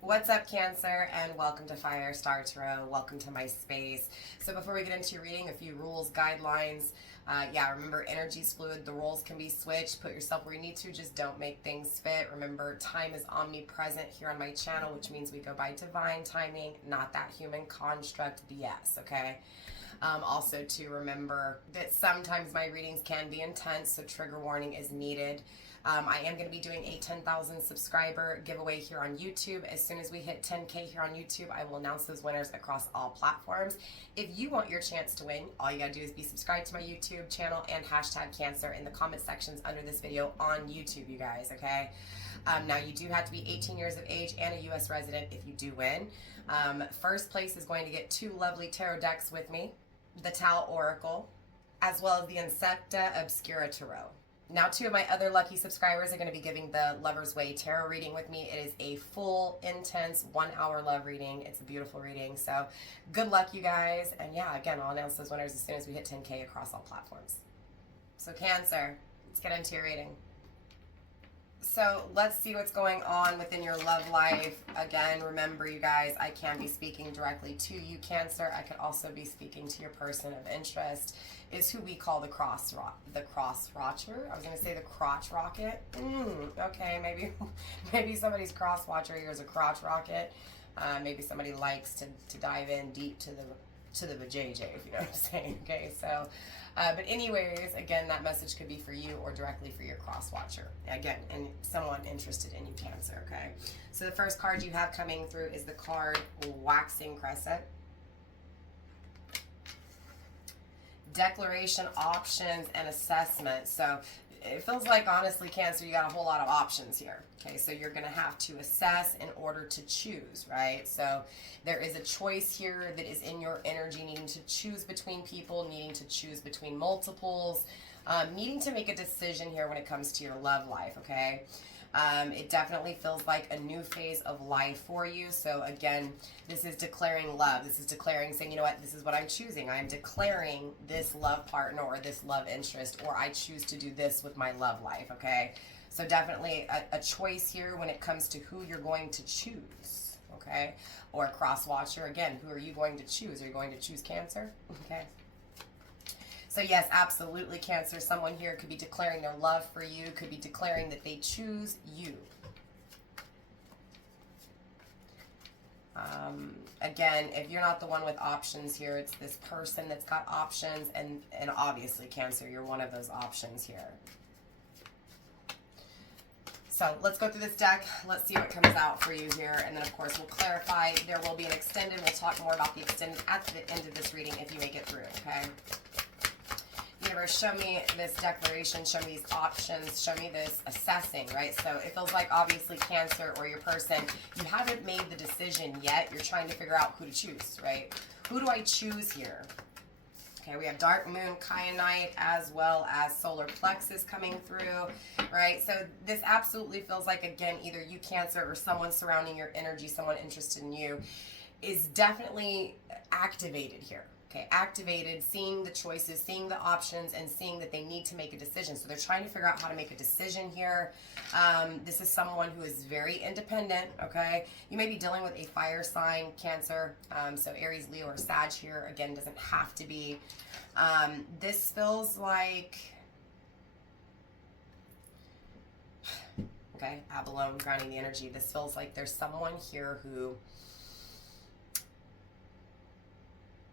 What's up, Cancer, and welcome to Firestar Tarot. Welcome to my space. So before we get into your reading, a few rules, guidelines. Remember, energy's fluid. The roles can be switched. Put yourself where you need to. Just don't make things fit. Remember, time is omnipresent here on my channel, which means we go by divine timing, not that human construct BS, okay? Also, to remember that sometimes my readings can be intense, so trigger warning is needed. I am going to be doing a 10,000 subscriber giveaway here on YouTube. As soon as we hit 10K here on YouTube, I will announce those winners across all platforms. If you want your chance to win, all you got to do is be subscribed to my YouTube channel and hashtag Cancer in the comment sections under this video on YouTube, you guys, okay? Now, you do have to be 18 years of age and a U.S. resident if you do win. First place is going to get 2 lovely tarot decks with me, the Tau Oracle, as well as the Insecta Obscura Tarot. Now, 2 of my other lucky subscribers are going to be giving the Lover's Way Tarot reading with me. It is a full, intense, 1-hour love reading. It's a beautiful reading. So good luck, you guys. And yeah, again, I'll announce those winners as soon as we hit 10K across all platforms. So Cancer, let's get into your reading. So let's see what's going on within your love life. Again, remember, you guys, I can be speaking directly to you, Cancer. I could also be speaking to your person of interest, is who we call the cross watcher. I was going to say the crotch rocket. Okay, maybe somebody's cross watcher here is a crotch rocket. Maybe somebody likes to dive in deep to the vajayjay, if you know what I'm saying. Okay, so but anyways, again, that message could be for you or directly for your cross watcher, again, and someone interested in you, Cancer. Okay, so the first card you have coming through is the card Waxing Crescent. Declaration, options, and assessment. So it feels like, honestly, Cancer, you got a whole lot of options here. Okay, so you're going to have to assess in order to choose, right? So there is a choice here that is in your energy, needing to choose between people, needing to choose between multiples, needing to make a decision here when it comes to your love life, okay? It definitely feels like a new phase of life for you. So again, this is declaring love. This is declaring, saying, you know what, this is what I'm choosing. I'm declaring this love partner or this love interest, or I choose to do this with my love life, okay? So definitely a choice here when it comes to who you're going to choose, okay? Or cross watcher, again, who are you going to choose? Are you going to choose Cancer? Okay. So yes, absolutely, Cancer. Someone here could be declaring their love for you, could be declaring that they choose you. Again, if you're not the one with options here, it's this person that's got options, and obviously, Cancer, you're one of those options here. So let's go through this deck. Let's see what comes out for you here. And then, of course, we'll clarify. There will be an extended. We'll talk more about the extended at the end of this reading if you make it through, okay? Universe, show me this declaration, show me these options, show me this assessing, right? So it feels like, obviously, Cancer or your person, you haven't made the decision yet. You're trying to figure out who to choose, right? Who do I choose here? Okay, we have Dark Moon, Kyanite, as well as Solar Plexus coming through, right? So this absolutely feels like, again, either you, Cancer, or someone surrounding your energy, someone interested in you, is definitely activated here. Okay, activated, seeing the choices, seeing the options, and seeing that they need to make a decision. So they're trying to figure out how to make a decision here. This is someone who is very independent, okay? You may be dealing with a fire sign, Cancer. So Aries, Leo, or Sag here, again, doesn't have to be. This feels like, okay, Abalone, grounding the energy. This feels like there's someone here who,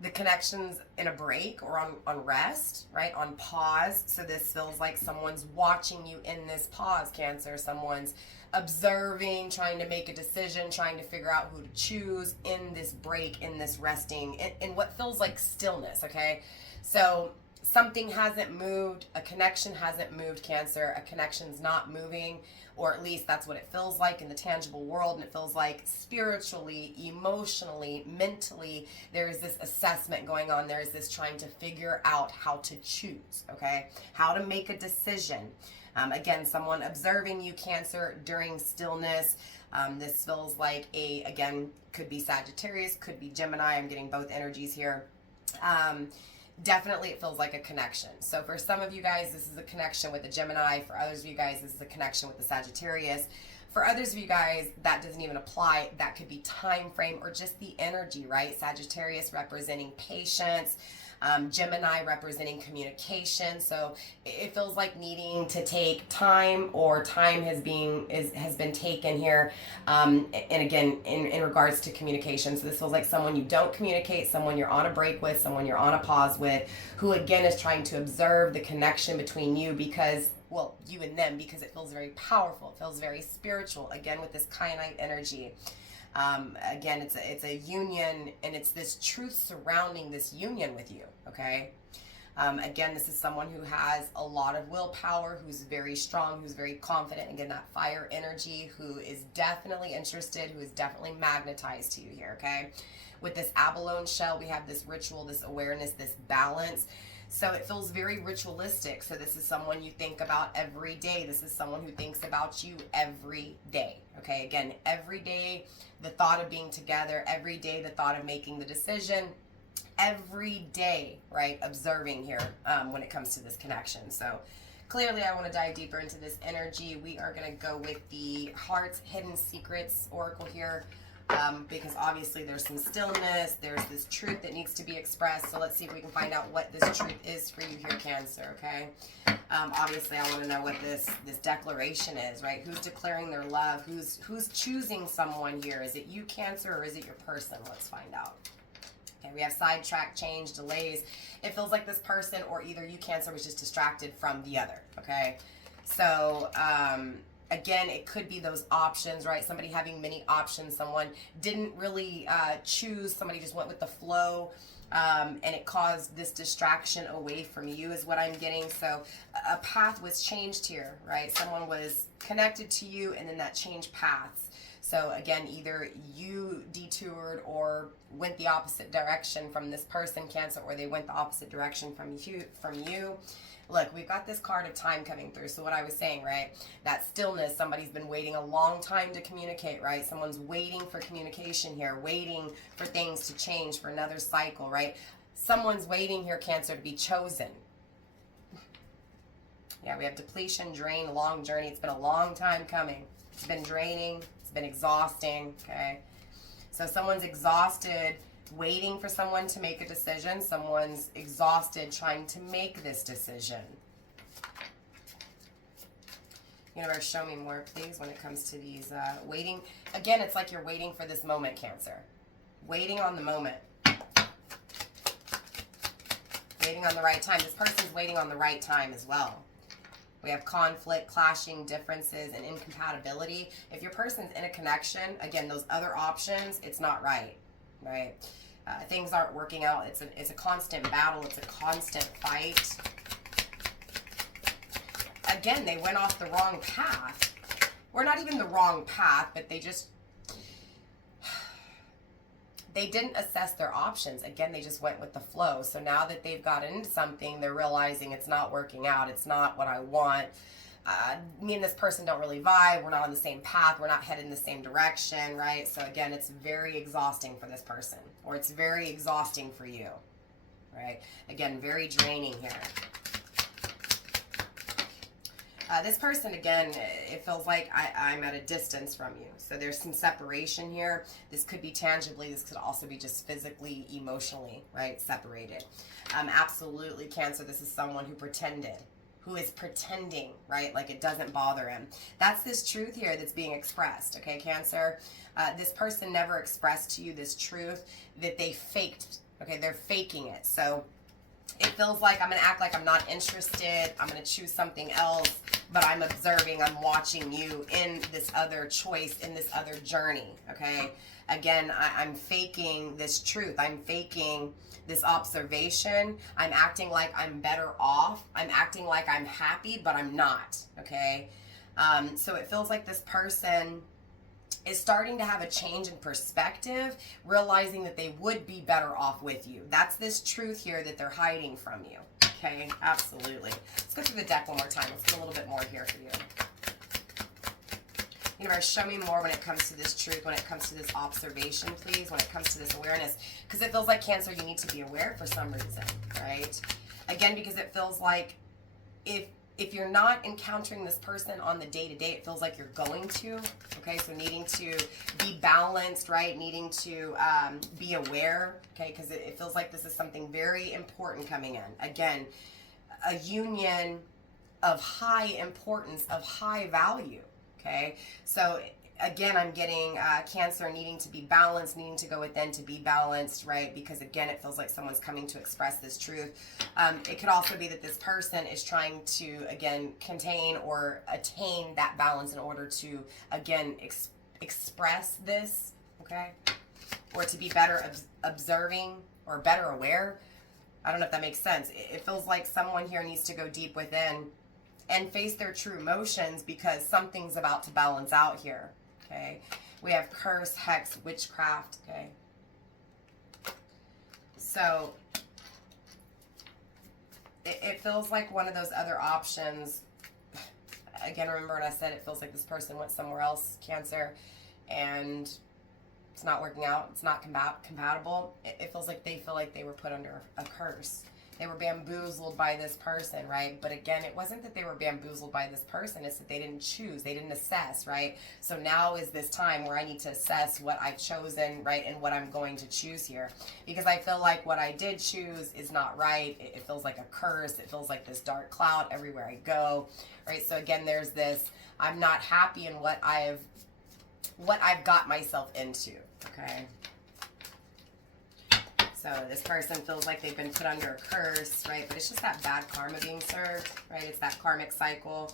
the connection's in a break or on rest, right? On pause. So this feels like someone's watching you in this pause, Cancer. Someone's observing, trying to make a decision, trying to figure out who to choose in this break, in this resting, in what feels like stillness, okay? So something hasn't moved, a connection hasn't moved, Cancer. A connection's not moving, or at least that's what it feels like in the tangible world. And it feels like spiritually, emotionally, mentally, there is this assessment going on. There is this trying to figure out how to choose, okay? How to make a decision. Again, someone observing you, Cancer, during stillness. This feels like again, could be Sagittarius, could be Gemini. I'm getting both energies here. Definitely it feels like a connection. So for some of you guys, this is a connection with the Gemini. For others of you guys, this is a connection with the Sagittarius. For others of you guys, that doesn't even apply. That could be time frame or just the energy, right? Sagittarius representing patience, Gemini representing communication. So it feels like needing to take time, or time has been taken here. And again, in regards to communication, so this feels like someone you don't communicate, someone you're on a break with, someone you're on a pause with, who again is trying to observe the connection between you, because, well, you and them, because it feels very powerful. It feels very spiritual. Again, with this kyanite energy. Again, it's a union, and it's this truth surrounding this union with you, okay? Again, this is someone who has a lot of willpower, who's very strong, who's very confident. Again, that fire energy, who is definitely interested, who is definitely magnetized to you here, okay? With this abalone shell, we have this ritual, this awareness, this balance. So it feels very ritualistic. So this is someone you think about every day. This is someone who thinks about you every day. Okay, again, every day, the thought of being together, every day, the thought of making the decision, every day, right, observing here when it comes to this connection. So clearly I want to dive deeper into this energy. We are going to go with the Heart's Hidden Secrets Oracle here. Because obviously there's some stillness, there's this truth that needs to be expressed. So let's see if we can find out what this truth is for you here, Cancer, okay? Obviously I want to know what this declaration is, right? Who's declaring their love? Who's choosing someone here? Is it you, Cancer, or is it your person? Let's find out. Okay, we have sidetrack, change, delays. It feels like this person, or either you, Cancer, was just distracted from the other, okay? So, again, it could be those options, right? Somebody having many options. Someone didn't really choose. Somebody just went with the flow, and it caused this distraction away from you is what I'm getting. So a path was changed here, right? Someone was connected to you, and then that changed paths. So again, either you detoured or went the opposite direction from this person, Cancer, or they went the opposite direction from you. Look, we've got this card of time coming through. So what I was saying, right, that stillness, somebody's been waiting a long time to communicate, right? Someone's waiting for communication here, waiting for things to change, for another cycle, right? Someone's waiting here, Cancer, to be chosen. Yeah, we have depletion, drain, long journey. It's been a long time coming. It's been draining. It's been exhausting, okay? So someone's exhausted, waiting for someone to make a decision. Someone's exhausted trying to make this decision. Universe, show me more, please, when it comes to these waiting. Again, it's like you're waiting for this moment, Cancer. Waiting on the moment. Waiting on the right time. This person's waiting on the right time as well. We have conflict, clashing, differences, and incompatibility. If your person's in a connection, again, those other options, it's not right. Right? Things aren't working out. It's a constant battle. It's a constant fight. Again, they went off the wrong path. Or not even the wrong path, but they didn't assess their options. Again, they just went with the flow. So now that they've gotten into something, they're realizing it's not working out. It's not what I want. Me and this person don't really vibe. We're not on the same path. We're not headed in the same direction, right? So again, it's very exhausting for this person, or it's very exhausting for you, right? Again, very draining here. This person, again, it feels like I'm at a distance from you. So there's some separation here. This could be tangibly. This could also be just physically, emotionally, right? Separated. Absolutely, Cancer, this is someone who is pretending, right? Like it doesn't bother him. That's this truth here that's being expressed, okay, Cancer? This person never expressed to you this truth that they faked, okay? They're faking it. So it feels like I'm going to act like I'm not interested. I'm going to choose something else, but I'm observing, I'm watching you in this other choice, in this other journey, okay? Again, I'm faking this truth. I'm faking this observation. I'm acting like I'm better off. I'm acting like I'm happy, but I'm not, okay? So it feels like this person is starting to have a change in perspective, realizing that they would be better off with you. That's this truth here that they're hiding from you, okay? Absolutely. Let's go through the deck one more time. Let's get a little bit more here for you. Universe, show me more when it comes to this truth, when it comes to this observation, please, when it comes to this awareness. Because it feels like, Cancer, you need to be aware for some reason, right? Again, because it feels like if if you're not encountering this person on the day-to-day, it feels like you're going to, okay? So needing to be balanced, right? Needing to be aware, okay? Because it feels like this is something very important coming in. Again, a union of high importance, of high value, okay? So again, I'm getting Cancer needing to be balanced, needing to go within to be balanced, right? Because again, it feels like someone's coming to express this truth. It could also be that this person is trying to, again, contain or attain that balance in order to, again, express this, okay? Or to be better observing or better aware. I don't know if that makes sense. It feels like someone here needs to go deep within and face their true emotions because something's about to balance out here. Okay, we have curse, hex, witchcraft. Okay, so it feels like one of those other options. Again, remember what I said, it feels like this person went somewhere else, Cancer, and it's not working out, it's not compatible. It feels like they feel like they were put under a curse. They were bamboozled by this person, right? But again, it wasn't that they were bamboozled by this person. It's that they didn't choose. They didn't assess, right? So now is this time where I need to assess what I've chosen, right? And what I'm going to choose here. Because I feel like what I did choose is not right. It feels like a curse. It feels like this dark cloud everywhere I go, right? So again, there's this, I'm not happy in what I've got myself into, okay? So this person feels like they've been put under a curse, right? But it's just that bad karma being served, right? It's that karmic cycle.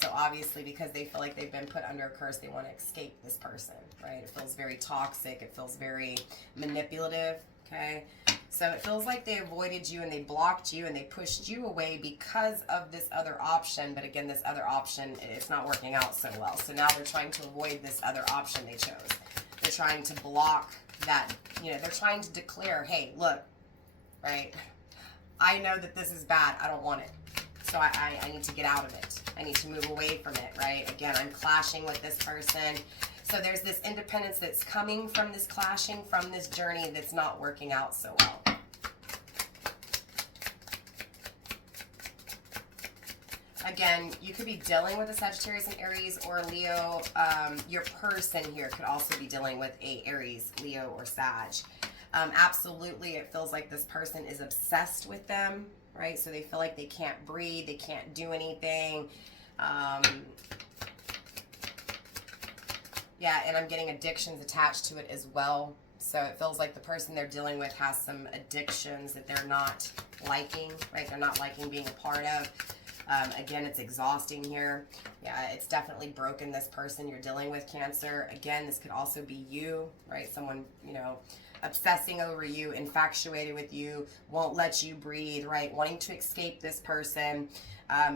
So obviously because they feel like they've been put under a curse, they want to escape this person, right? It feels very toxic. It feels very manipulative, okay? So it feels like they avoided you and they blocked you and they pushed you away because of this other option. But again, this other option, it's not working out so well. So now they're trying to avoid this other option they chose. They're trying to block that, you know, they're trying to declare, hey, look, right, I know that this is bad. I don't want it. So I need to get out of it. I need to move away from it, right? Again, I'm clashing with this person. So there's this independence that's coming from this clashing, from this journey that's not working out so well. Again, you could be dealing with a Sagittarius and Aries or a Leo. Your person here could also be dealing with a Aries, Leo, or Sag. Absolutely, it feels like this person is obsessed with them, right? So they feel like they can't breathe, they can't do anything. Yeah, and I'm getting addictions attached to it as well. So it feels like the person they're dealing with has some addictions that they're not liking, right? They're not liking being a part of. Again, it's exhausting here. Yeah, it's definitely broken this person you're dealing with, Cancer. Again, this could also be you, right? Someone, you know, obsessing over you, infatuated with you, won't let you breathe, right? Wanting to escape this person,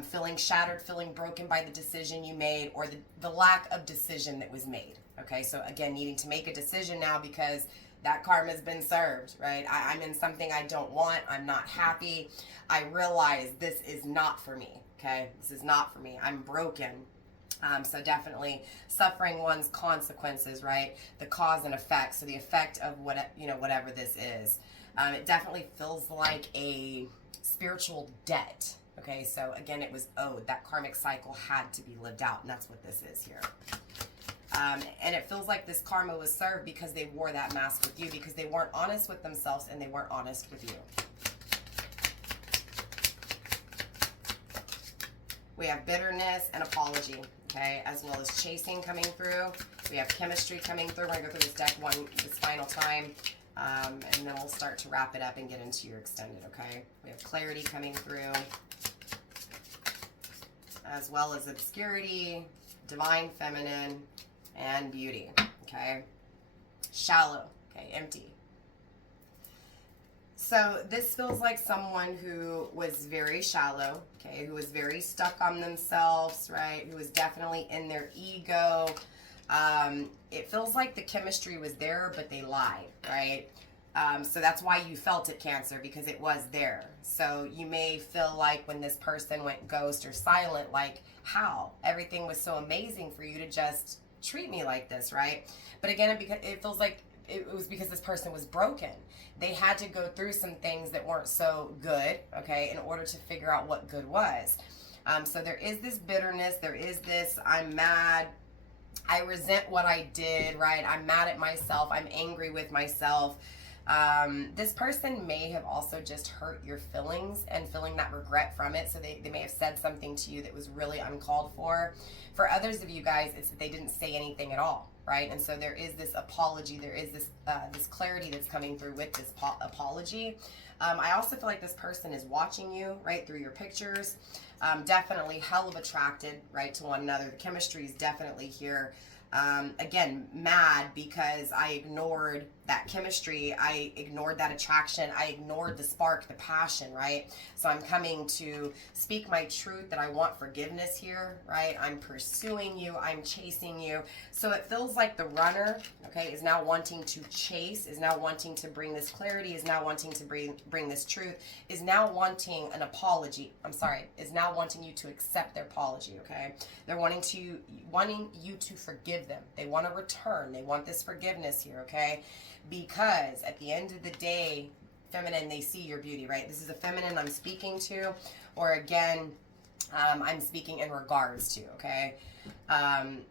feeling shattered, feeling broken by the decision you made or the lack of decision that was made, okay? So again, needing to make a decision now because that karma's been served, right? I'm in something I don't want. I'm not happy. I realize this is not for me, okay? This is not for me. I'm broken. So definitely suffering one's consequences, right? The cause and effect. So the effect of what, you know, whatever this is. It definitely feels like a spiritual debt, okay? So again, it was owed. That karmic cycle had to be lived out, and that's what this is here. And it feels like this karma was served because they wore that mask with you, because they weren't honest with themselves and they weren't honest with you. We have bitterness and apology, okay, as well as chasing coming through. We have chemistry coming through. We're going to go through this deck this final time, and then we'll start to wrap it up and get into your extended, okay? We have clarity coming through, as well as obscurity, divine feminine, and beauty, okay? Shallow, okay, empty. So this feels like someone who was very shallow, okay, who was very stuck on themselves, right, who was definitely in their ego. It feels like the chemistry was there, but they lied, right? So that's why you felt it, Cancer, because it was there. So you may feel like when this person went ghost or silent, like, how? Everything was so amazing for you to just treat me like this, right? But again, it feels like it was because this person was broken. They had to go through some things that weren't so good, okay, in order to figure out what good was. So there is this bitterness, there is this, I'm mad, I resent what I did, right? I'm mad at myself, I'm angry with myself. This person may have also just hurt your feelings and feeling that regret from it. So they may have said something to you that was really uncalled for. For others of you guys, it's that they didn't say anything at all, right? And so there is this apology, there is this this clarity that's coming through with this apology. I also feel like this person is watching you, right, through your pictures. Definitely hell of attracted, right, to one another. The chemistry is definitely here. Again, mad because I ignored that chemistry, I ignored that attraction, I ignored the spark, the passion, right? So I'm coming to speak my truth that I want forgiveness here, right? I'm pursuing you, I'm chasing you. So it feels like the runner, okay, is now wanting to chase, is now wanting to bring this clarity, is now wanting to bring this truth, is now wanting an apology. Is now wanting you to accept their apology, okay? They're wanting you to forgive them. They want to return. They want this forgiveness here, okay? Because at the end of the day, feminine, they see your beauty, right? This is a feminine I'm speaking to, or again, I'm speaking in regards to, okay?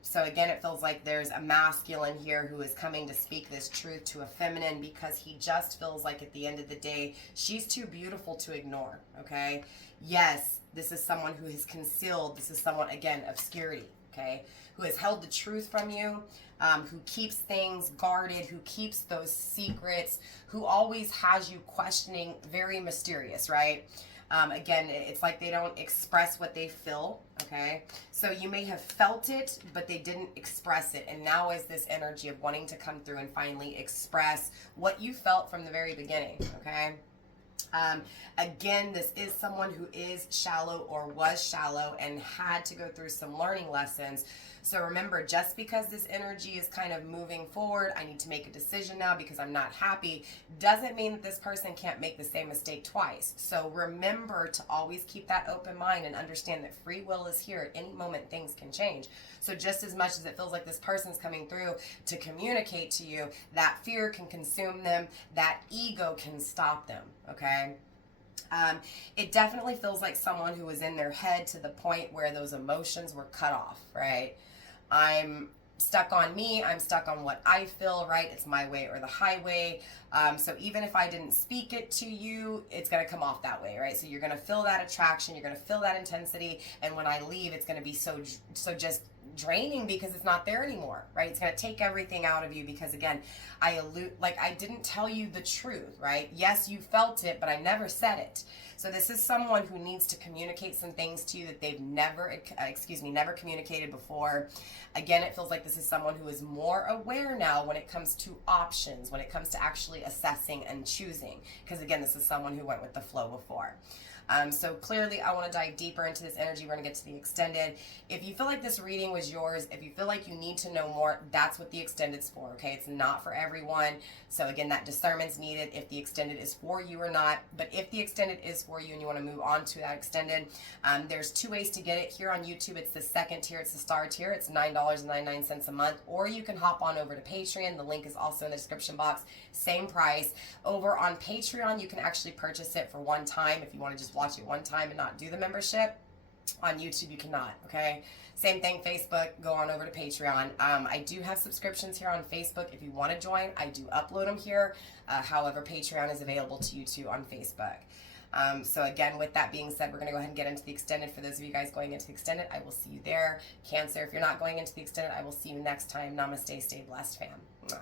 So again, it feels like there's a masculine here who is coming to speak this truth to a feminine because he just feels like at the end of the day, she's too beautiful to ignore, okay? Yes, this is someone who has concealed, this is someone, again, obscurity, okay? Who has held the truth from you, who keeps things guarded, who keeps those secrets, who always has you questioning, very mysterious, right? Again, it's like they don't express what they feel, okay? So you may have felt it, but they didn't express it. And now is this energy of wanting to come through and finally express what you felt from the very beginning, okay? Again, this is someone who is shallow or was shallow and had to go through some learning lessons. So remember, just because this energy is kind of moving forward, I need to make a decision now because I'm not happy, doesn't mean that this person can't make the same mistake twice. So remember to always keep that open mind and understand that free will is here. At any moment, things can change. So just as much as it feels like this person's coming through to communicate to you, that fear can consume them, that ego can stop them, okay? It definitely feels like someone who was in their head to the point where those emotions were cut off, right? I'm stuck on me, I'm stuck on what I feel, right? It's my way or the highway. So even if I didn't speak it to you, it's going to come off that way, right? So you're going to feel that attraction, you're going to feel that intensity, and when I leave, it's going to be so just draining because it's not there anymore, right? It's going to take everything out of you because, again, I didn't tell you the truth, right? Yes, you felt it, but I never said it. So this is someone who needs to communicate some things to you that they've never communicated before. Again, it feels like this is someone who is more aware now when it comes to options, when it comes to actually assessing and choosing. Because again, this is someone who went with the flow before. So clearly, I want to dive deeper into this energy. We're going to get to the extended. If you feel like this reading was yours, if you feel like you need to know more, that's what the extended's for, okay? It's not for everyone. So again, that discernment's needed if the extended is for you or not. But if the extended is for you and you want to move on to that extended, there's two ways to get it. Here on YouTube, it's the second tier, it's the star tier. It's $9.99 a month. Or you can hop on over to Patreon. The link is also in the description box. Same price. Over on Patreon, you can actually purchase it for one time if you want to just watch it one time and not do the membership. On YouTube, you cannot, okay? Same thing, Facebook, go on over to Patreon. I do have subscriptions here on Facebook. If you want to join, I do upload them here. However, Patreon is available to you too on Facebook. So again, with that being said, we're going to go ahead and get into the extended. For those of you guys going into the extended, I will see you there. Cancer, if you're not going into the extended, I will see you next time. Namaste, stay blessed, fam. Mwah.